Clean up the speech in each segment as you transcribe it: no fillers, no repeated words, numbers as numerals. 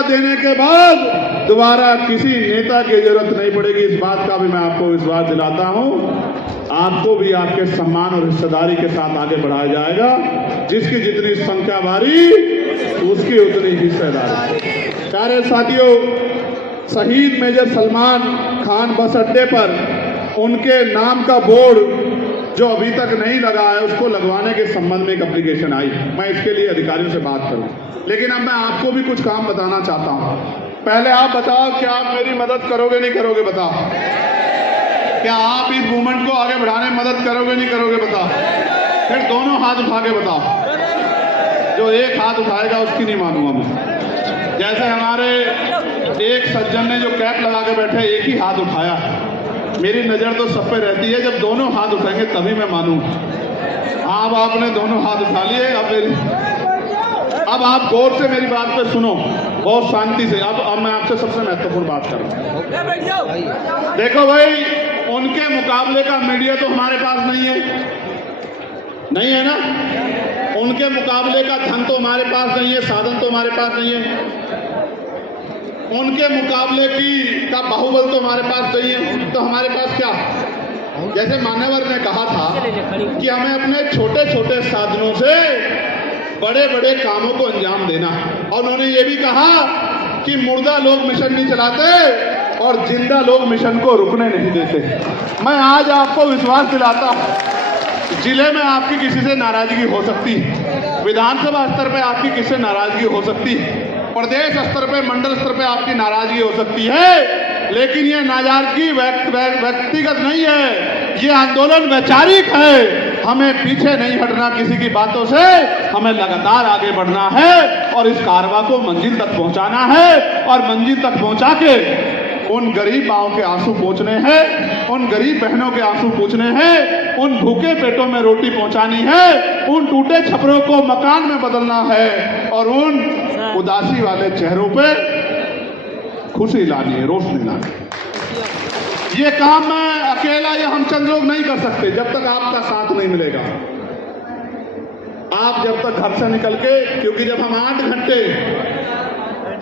इस्तीफा देने के बाद दोबारा किसी नेता की जरूरत नहीं पड़ेगी। इस बात का भी मैं आपको विश्वास दिलाता हूं। आपको भी आपके सम्मान और हिस्सेदारी के साथ आगे बढ़ाया जाएगा। जिसकी जितनी संख्या भारी उसकी उतनी हिस्सेदारी। प्यारे साथियों, शहीद मेजर सलमान खान बस अड्डे पर उनके नाम का बोर्ड जो अभी तक नहीं लगा है उसको लगवाने के संबंध में एक एप्लीकेशन आई। मैं इसके लिए अधिकारियों से बात करूं, लेकिन अब मैं आपको भी कुछ काम बताना चाहता हूं। पहले आप बताओ, क्या आप मेरी मदद करोगे नहीं करोगे? बताओ, क्या आप इस मूवमेंट को आगे बढ़ाने में मदद करोगे नहीं करोगे? बताओ। फिर दोनों हाथ उठा के बताओ। जो एक हाथ उठाएगा उसकी नहीं मानूंगा मैं। जैसे हमारे एक सज्जन ने जो कैप लगा के बैठे एक ही हाथ उठाया, मेरी नज़र तो सब पे रहती है, जब दोनों हाथ उठाएंगे तभी मैं मानूं। अब आपने दोनों हाथ उठा लिए। अब आप गौर से मेरी बात पे सुनो, बहुत शांति से। अब मैं आपसे सबसे महत्वपूर्ण बात कर रहा हूं। देखो भाई, उनके मुकाबले का मीडिया तो हमारे पास नहीं है, नहीं है ना? उनके मुकाबले का धन तो हमारे पास नहीं है, साधन तो हमारे पास नहीं है। उनके मुकाबले का बाहुबल तो हमारे पास नहीं है। तो हमारे पास क्या? जैसे मान्यवर ने कहा था कि हमें अपने छोटे छोटे साधनों से बड़े बड़े कामों को अंजाम देना। और उन्होंने ये भी कहा कि मुर्दा लोग मिशन नहीं चलाते और जिंदा लोग मिशन को रुकने नहीं देते। मैं आज आपको विश्वास दिलाता हूं, जिले में आपकी किसी से नाराजगी हो सकती है, विधानसभा स्तर पर आपकी किसी से नाराजगी हो सकती है, प्रदेश स्तर पे, मंडल स्तर पे आपकी नाराजगी हो सकती है, लेकिन ये नाराजगी व्यक्तिगत नहीं है, ये आंदोलन वैचारिक है। हमें पीछे नहीं हटना किसी की बातों से, हमें लगातार आगे बढ़ना है और इस कारवां को मंजिल तक पहुंचाना है। और मंजिल तक पहुंचा के उन गरीब माओं के आंसू पोंछने हैं, उन गरीब बहनों के आंसू पोंछने हैं, उन भूखे पेटों में रोटी पहुंचानी है, उन टूटे छपरों को मकान में बदलना है और उन उदासी वाले चेहरों पे खुशी लानी है, रोशनी लानी है। ये काम मैं अकेला या हम चंद लोग नहीं कर सकते जब तक आपका साथ नहीं मिलेगा। आप जब तक घर से निकल के, क्योंकि जब हम 8 घंटे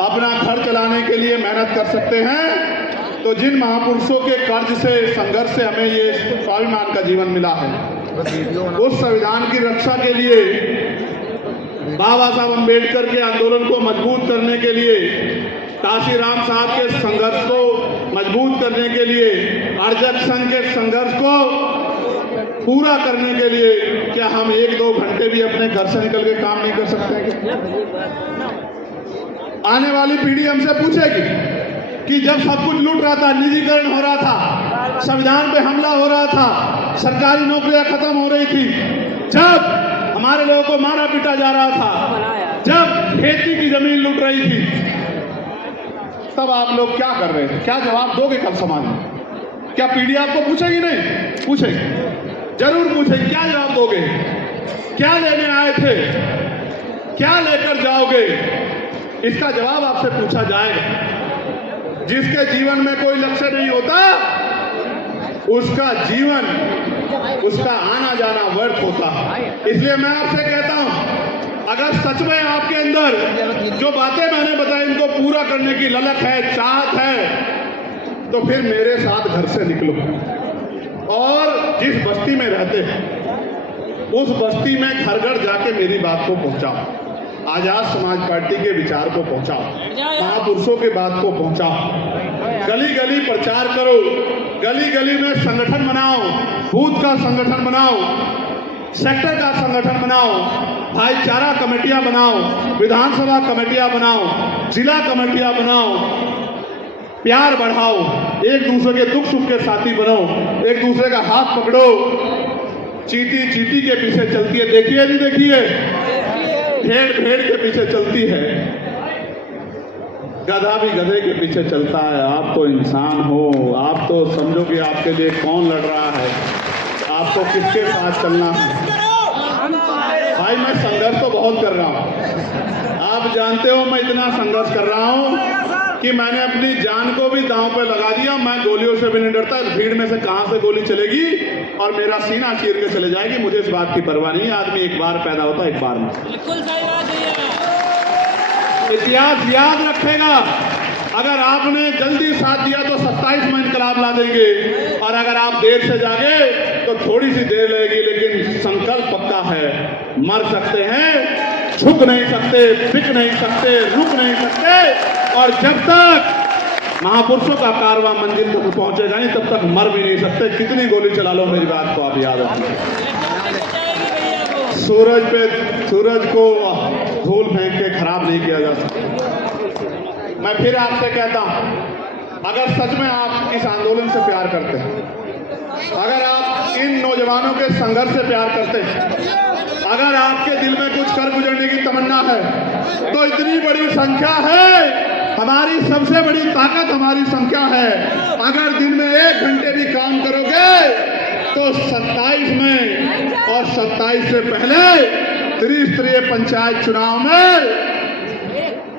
अपना घर चलाने के लिए मेहनत कर सकते हैं, तो जिन महापुरुषों के कर्ज से, संघर्ष से हमें ये स्वाभिमान का जीवन मिला है, उस संविधान की रक्षा के लिए, बाबा साहब अम्बेडकर के आंदोलन को मजबूत करने के लिए, काशीराम साहब के संघर्ष को मजबूत करने के लिए, अर्जक संघ के संघर्ष को पूरा करने के लिए, क्या हम 1-2 घंटे भी अपने घर से निकल के काम नहीं कर सकते? आने वाली पीढ़ी हमसे पूछेगी कि जब सब कुछ लूट रहा था, निजीकरण हो रहा था, संविधान पे हमला हो रहा था, सरकारी नौकरियां खत्म हो रही थी, जब हमारे लोगों को मारा पीटा जा रहा था, जब खेती की जमीन लूट रही थी, तब आप लोग क्या कर रहे थे? क्या जवाब दोगे कल समाज में? क्या पीढ़ी आपको पूछेगी? नहीं पूछेगी, जरूर पूछेगी। क्या जवाब दोगे? क्या लेने आए थे? क्या लेकर जाओगे? इसका जवाब आपसे पूछा जाएगा। जिसके जीवन में कोई लक्ष्य नहीं होता, उसका जीवन, उसका आना जाना व्यर्थ होता। इसलिए मैं आपसे कहता हूं, अगर सच में आपके अंदर जो बातें मैंने बताई इनको पूरा करने की ललक है, चाहत है, तो फिर मेरे साथ घर से निकलो और जिस बस्ती में रहते हैं उस बस्ती में घर घर जाके मेरी बात को पहुंचाओ, आजाद समाज पार्टी के विचार को पहुंचाओ, महापुरुषों के बात को पहुंचाओ, गली गली प्रचार करो, गली गली में संगठन बनाओ, बूथ का संगठन बनाओ, सेक्टर का संगठन बनाओ, भाईचारा कमेटियां बनाओ, विधानसभा कमेटियां बनाओ, जिला कमेटियां बनाओ, प्यार बढ़ाओ, एक दूसरे के दुख सुख के साथी बनो, एक दूसरे का हाथ पकड़ो। चींटी चींटी के पीछे चलती है, देखिए नहीं देखिए, भेड़ भेड़ के पीछे चलती है, गधा भी गधे के पीछे चलता है। आप तो इंसान हो, आप तो समझो कि आपके लिए कौन लड़ रहा है, आपको किसके साथ चलना है। भाई मैं संघर्ष तो बहुत कर रहा हूँ, आप जानते हो मैं इतना संघर्ष कर रहा हूँ कि मैंने अपनी जान को भी दांव पे लगा दिया। मैं गोलियों से भी नहीं डरता, भीड़ में से कहां से गोली चलेगी और मेरा सीना चीर के चले जाएगी, मुझे इस बात की परवाह नहीं है। आदमी एक बार पैदा होता है, एक बार में। इतिहास याद रखेगा। अगर आपने जल्दी साथ दिया तो 27 में इनकलाब ला देंगे, और अगर आप देर से जागे तो थोड़ी सी देर लगेगी, लेकिन संकल्प पक्का है। मर सकते हैं, झुक नहीं सकते, टिक नहीं सकते, रुक नहीं सकते, और जब तक महापुरुषों का कारवां मंजिल तक पहुंचेगा नहीं तब तक मर भी नहीं सकते। कितनी गोली चला लो, मेरी बात को आप याद रखें। सूरज को धूल फेंक के खराब नहीं किया जा सकता। मैं फिर आपसे कहता हूं, अगर सच में आप इस आंदोलन से प्यार करते हैं, अगर आप इन नौजवानों के संघर्ष से प्यार करते हैं, अगर आपके दिल में कुछ कर गुजरने की तमन्ना है, तो इतनी बड़ी संख्या है, हमारी सबसे बड़ी ताकत हमारी संख्या है। अगर दिन में 1 घंटे भी काम करोगे तो 27 में और 27 से पहले त्रिस्तरीय पंचायत चुनाव में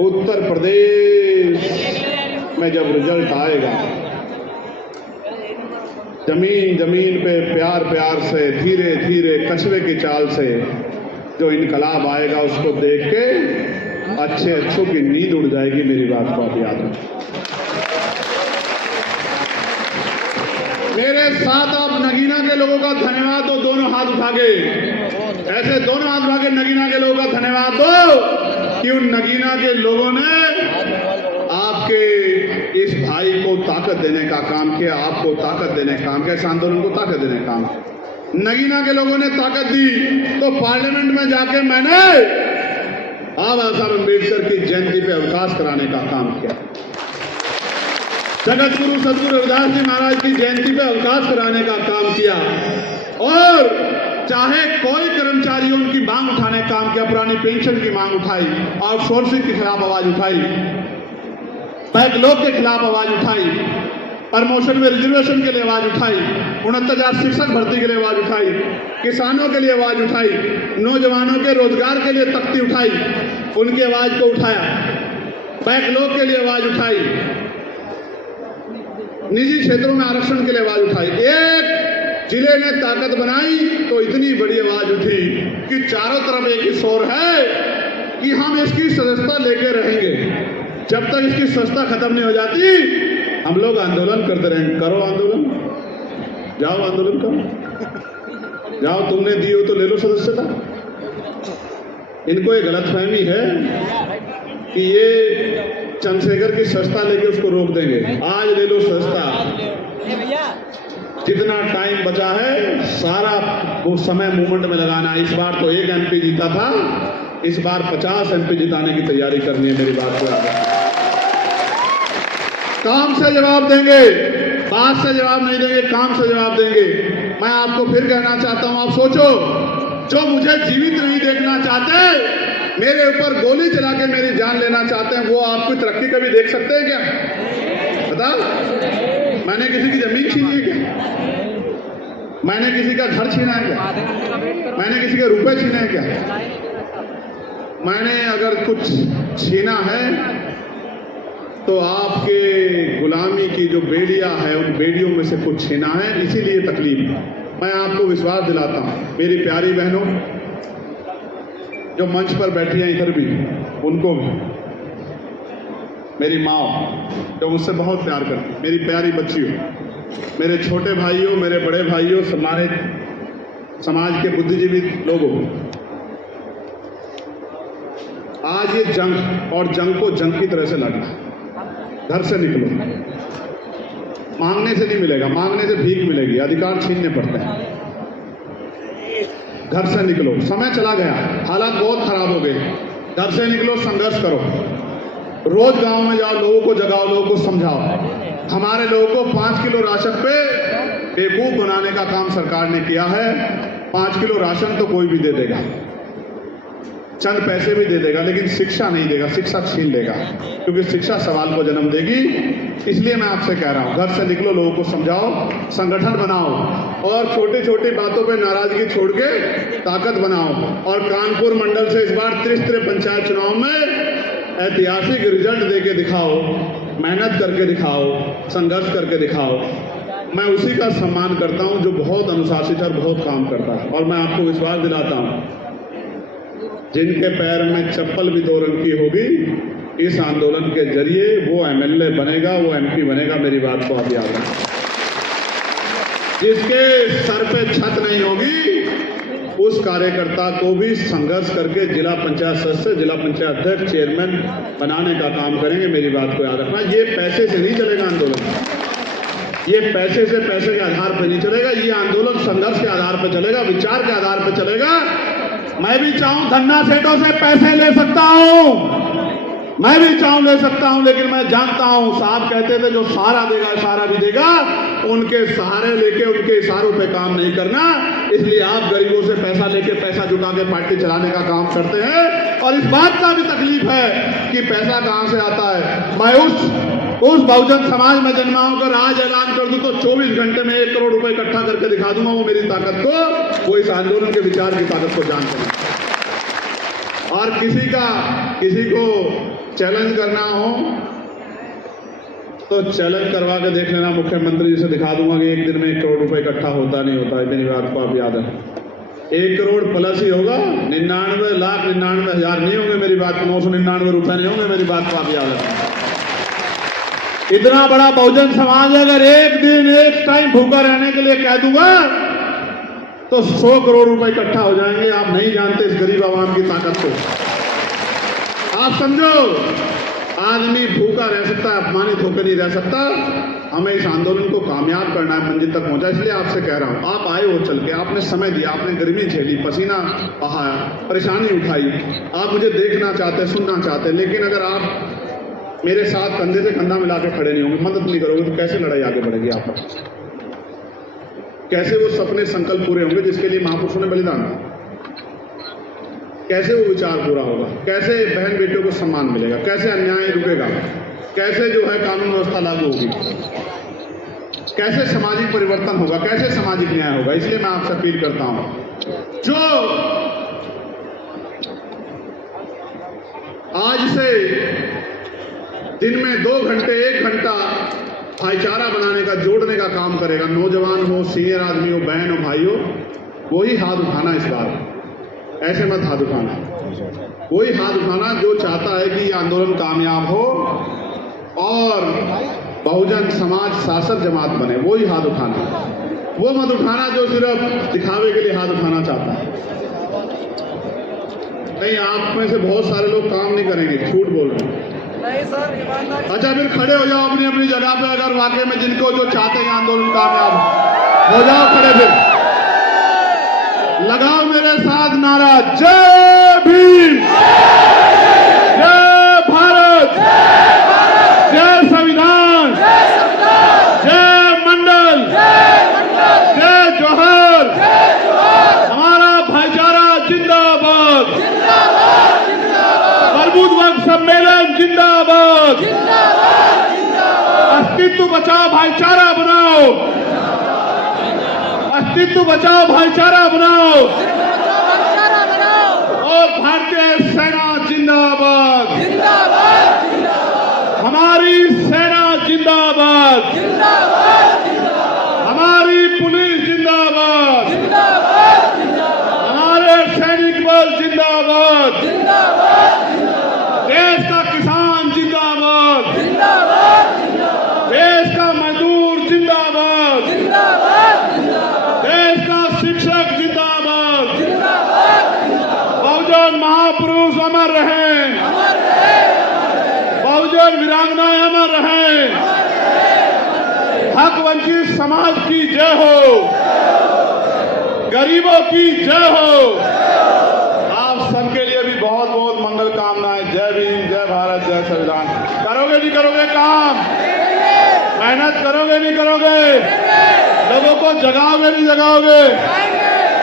उत्तर प्रदेश में जब रिजल्ट आएगा, जमीन जमीन पे प्यार प्यार से, धीरे धीरे कछुए की चाल से जो इनकलाब आएगा, उसको देख के अच्छों की नींद उड़ जाएगी। मेरी बात को आप याद रखें। मेरे साथ आप नगीना के लोगों का धन्यवाद दो, दोनों हाथ उठा के, ऐसे दोनों हाथ उठा के नगीना के लोगों का धन्यवाद दो कि उन नगीना के लोगों ने आपके इस भाई को ताकत देने का काम किया, आपको ताकत देने का काम किया, इस आंदोलन को ताकत देने का काम। नगीना के लोगों ने ताकत दी तो पार्लियामेंट में जाके मैंने बाबा साहब अम्बेडकर की जयंती पे अवकाश कराने का काम किया। जगत गुरु सदगुरु रविदास जी महाराज की जयंती पे अवकाश कराने का काम किया, और चाहे कोई कर्मचारी उनकी मांग उठाने का काम किया, पुरानी पेंशन की मांग उठाई, आउटसोर्सिंग के खिलाफ आवाज उठाई, बैकलॉग के खिलाफ आवाज उठाई, प्रमोशन में रिजर्वेशन के लिए आवाज उठाई, 69,000 शिक्षक भर्ती के लिए आवाज उठाई, किसानों के लिए आवाज उठाई, नौजवानों के रोजगार के लिए तख्ती उठाई, उनकी आवाज को उठाया, बैकलॉग के लिए आवाज उठाई, निजी क्षेत्रों में आरक्षण के लिए आवाज उठाई। एक जिले ने ताकत बनाई तो इतनी बड़ी आवाज उठी कि चारों तरफ एक ही शोर है कि हम इसकी सदस्यता लेके रहेंगे, जब तक इसकी सदस्यता खत्म नहीं हो जाती हम लोग आंदोलन करते रहेंगे। करो आंदोलन, जाओ आंदोलन करो, जाओ, तुमने दी हो तो ले लो सदस्यता। इनको ये गलतफहमी है कि ये चंद्रशेखर की सदस्यता लेके उसको रोक देंगे। आज ले लो सदस्यता, जितना टाइम बचा है सारा वो समय मूवमेंट में लगाना। इस बार तो 1 MP जीता था, इस बार 50 MP जिताने की तैयारी करनी है। मेरी बात को काम से जवाब देंगे, बात से जवाब नहीं देंगे, काम से जवाब देंगे। मैं आपको फिर कहना चाहता हूं, आप सोचो, जो मुझे जीवित नहीं देखना चाहते, मेरे ऊपर गोली चला के मेरी जान लेना चाहते हैं, वो आपकी तरक्की कभी देख सकते हैं क्या? बता, मैंने किसी की जमीन छीनी है क्या? मैंने किसी का घर छीना है क्या? मैंने किसी के रुपए छीने हैं क्या? मैंने अगर कुछ छीना है तो आपके गुलामी की जो बेड़ियां है उन बेड़ियों में से कुछ छीना है, इसीलिए तकलीफ है। मैं आपको विश्वास दिलाता हूं, मेरी प्यारी बहनों जो मंच पर बैठी हैं इधर भी, उनको भी, मेरी माँ जो मुझसे बहुत प्यार करती, मेरी प्यारी बच्चियों, मेरे छोटे भाइयों, मेरे बड़े भाइयों, हमारे समाज के बुद्धिजीवी लोगों, आज ये जंग, और जंग को जंग की तरह से लड़ना। घर से निकलो, मांगने से नहीं मिलेगा, मांगने से भीख मिलेगी, अधिकार छीनने पड़ते हैं। घर से निकलो, समय चला गया, हालात बहुत खराब हो गए। घर से निकलो, संघर्ष करो, रोज गांव में जाओ, लोगों को जगाओ, लोगों को समझाओ। हमारे लोगों को 5 किलो राशन पे बेवकूफ बनाने का काम सरकार ने किया है। 5 किलो राशन तो कोई भी दे देगा, चंद पैसे भी दे देगा, लेकिन शिक्षा नहीं देगा, शिक्षा छीन लेगा, क्योंकि शिक्षा सवाल को जन्म देगी। इसलिए मैं आपसे कह रहा हूं, घर से निकलो, लोगों को समझाओ, संगठन बनाओ, और छोटी छोटी बातों पे नाराजगी छोड़ के ताकत बनाओ। और कानपुर मंडल से इस बार त्रिस्तरीय पंचायत चुनाव में ऐतिहासिक रिजल्ट दे के दिखाओ, मेहनत करके दिखाओ, संघर्ष करके दिखाओ। मैं उसी का सम्मान करता हूं जो बहुत अनुशासित और बहुत काम करता है। और मैं आपको विश्वास दिलाता हूं, जिनके पैर में चप्पल भी 2 रंग की होगी इस आंदोलन के जरिए वो एमएलए बनेगा, वो एमपी बनेगा। मेरी बात को आप याद रखें। जिसके सर पे छत नहीं होगी उस कार्यकर्ता को भी संघर्ष करके जिला पंचायत सदस्य, जिला पंचायत अध्यक्ष, चेयरमैन बनाने का काम करेंगे। मेरी बात को याद रखना। ये पैसे से नहीं चलेगा आंदोलन, ये पैसे के आधार पर नहीं चलेगा। ये आंदोलन संघर्ष के आधार पर चलेगा, विचार के आधार पर चलेगा। मैं भी चाहूं धन्ना सेठों से पैसे ले सकता हूं, मैं भी चाहूं ले सकता हूं, लेकिन मैं जानता हूं साहब कहते थे जो सहारा देगा इशारा भी देगा। उनके सहारे लेके उनके इशारों पे काम नहीं करना। इसलिए आप गरीबों से पैसा लेके, पैसा जुटा के पार्टी चलाने का काम करते हैं और इस बात का भी तकलीफ है कि पैसा कहां से आता है। मैं उस बहुजन समाज में जन्मा होकर आज ऐलान कर दूं तो 24 घंटे में 1 करोड़ रुपए इकट्ठा करके दिखा दूंगा। वो मेरी ताकत को, वो इस आंदोलन के विचार की ताकत को जानते हैं। और किसी को चैलेंज करना हो तो चैलेंज करवा के देख लेना। मुख्यमंत्री जी से दिखा दूंगा कि एक दिन में 1 करोड़ रुपए इकट्ठा होता नहीं होता है। मेरी बात को आप याद है, 1 करोड़ प्लस ही होगा। 99,99,000 नहीं होंगे। मेरी बात 999 रुपए नहीं होंगे। मेरी बात को आप याद है। इतना बड़ा बहुजन समाज अगर एक दिन एक टाइम भूखा रहने के लिए कह दूंगा तो 100 करोड़ रुपए इकट्ठा हो जाएंगे। आप नहीं जानते इस गरीब आवाम की ताकत को। आप समझो, आदमी भूखा रह सकता है, अपमानित होकर नहीं रह सकता। हमें इस आंदोलन को कामयाब करना है, मंजिल तक पहुंचा। इसलिए आपसे कह रहा हूं, आप आए हो चल के, आपने समय दिया, आपने गर्मी झेली, पसीना बहाया, परेशानी उठाई। आप मुझे देखना चाहते, सुनना चाहते, लेकिन अगर आप मेरे साथ कंधे से कंधा मिला के खड़े नहीं होंगे, मदद नहीं करोगे तो कैसे लड़ाई आगे बढ़ेगी आप पर? कैसे वो सपने संकल्प पूरे होंगे जिसके लिए महापुरुषों ने बलिदान दिया? कैसे वो विचार पूरा होगा? कैसे बहन बेटियों को सम्मान मिलेगा? कैसे अन्याय रुकेगा? कैसे जो है कानून व्यवस्था लागू होगी? कैसे सामाजिक परिवर्तन होगा? कैसे सामाजिक न्याय होगा? इसलिए मैं आपसे अपील करता हूं, जो आज से दिन में 2 घंटे 1 घंटा भाईचारा बनाने का, जोड़ने का काम करेगा, नौजवान हो, सीनियर आदमी हो, बहन हो, भाई हो, वही हाथ उठाना इस बार। ऐसे मत हाथ उठाना। वही हाथ उठाना जो चाहता है कि ये आंदोलन कामयाब हो और बहुजन समाज शासक जमात बने। वही हाथ उठाना। वो मत उठाना जो सिर्फ दिखावे के लिए हाथ उठाना चाहता है। नहीं, आप में से बहुत सारे लोग काम नहीं करेंगे, झूठ बोल रहे हैं। नहीं सर, ईमानदारी। अच्छा, फिर खड़े हो जाओ अपनी अपनी जगह पे। अगर वाकई में जिनको जो चाहते हैं आंदोलन कामयाब हो जाओ, खड़े फिर लगाओ मेरे साथ नारा, जय भीम, जय भारत, जय संविधान, जय मंडल, जय जोहर, हमारा भाईचारा जिंदाबाद, मजबूत वर्ग सम्मेलन जिंदाबाद, अस्तित्व बचाओ भाईचारा बनाओ, अस्तित्व बचाओ भाईचारा बनाओ, और भारतीय सेना जिंदाबाद, हमारी सेना जिंदाबाद, हमारी पुलिस जिंदाबाद, हमारे सैनिक बल जिंदाबाद, देश का किसान जिंदाबाद, देश का मजदूर जिंदाबाद, देश का शिक्षक जिंदाबाद, बहुजन महापुरुष अमर रहें, बहुजन वीरांगनाएं अमर रहें, हक वंचित समाज की जय हो, गरीबों की जय हो। आप सबके लिए भी बहुत बहुत मंगल कामनाएं। जय भीम, जय भारत, जय संविधान। करोगे नहीं करोगे काम? मेहनत करोगे नहीं करोगे? लोगों को जगाओगे नहीं जगाओगे?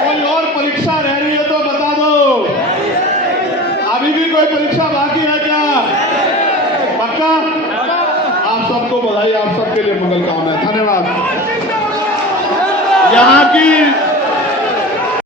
कोई और परीक्षा रह रही है तो बता दो। अभी भी कोई परीक्षा बाकी है क्या? पक्का? आप सबको बधाई, आप सबके लिए मंगल कामनाएं। धन्यवाद। यहाँ की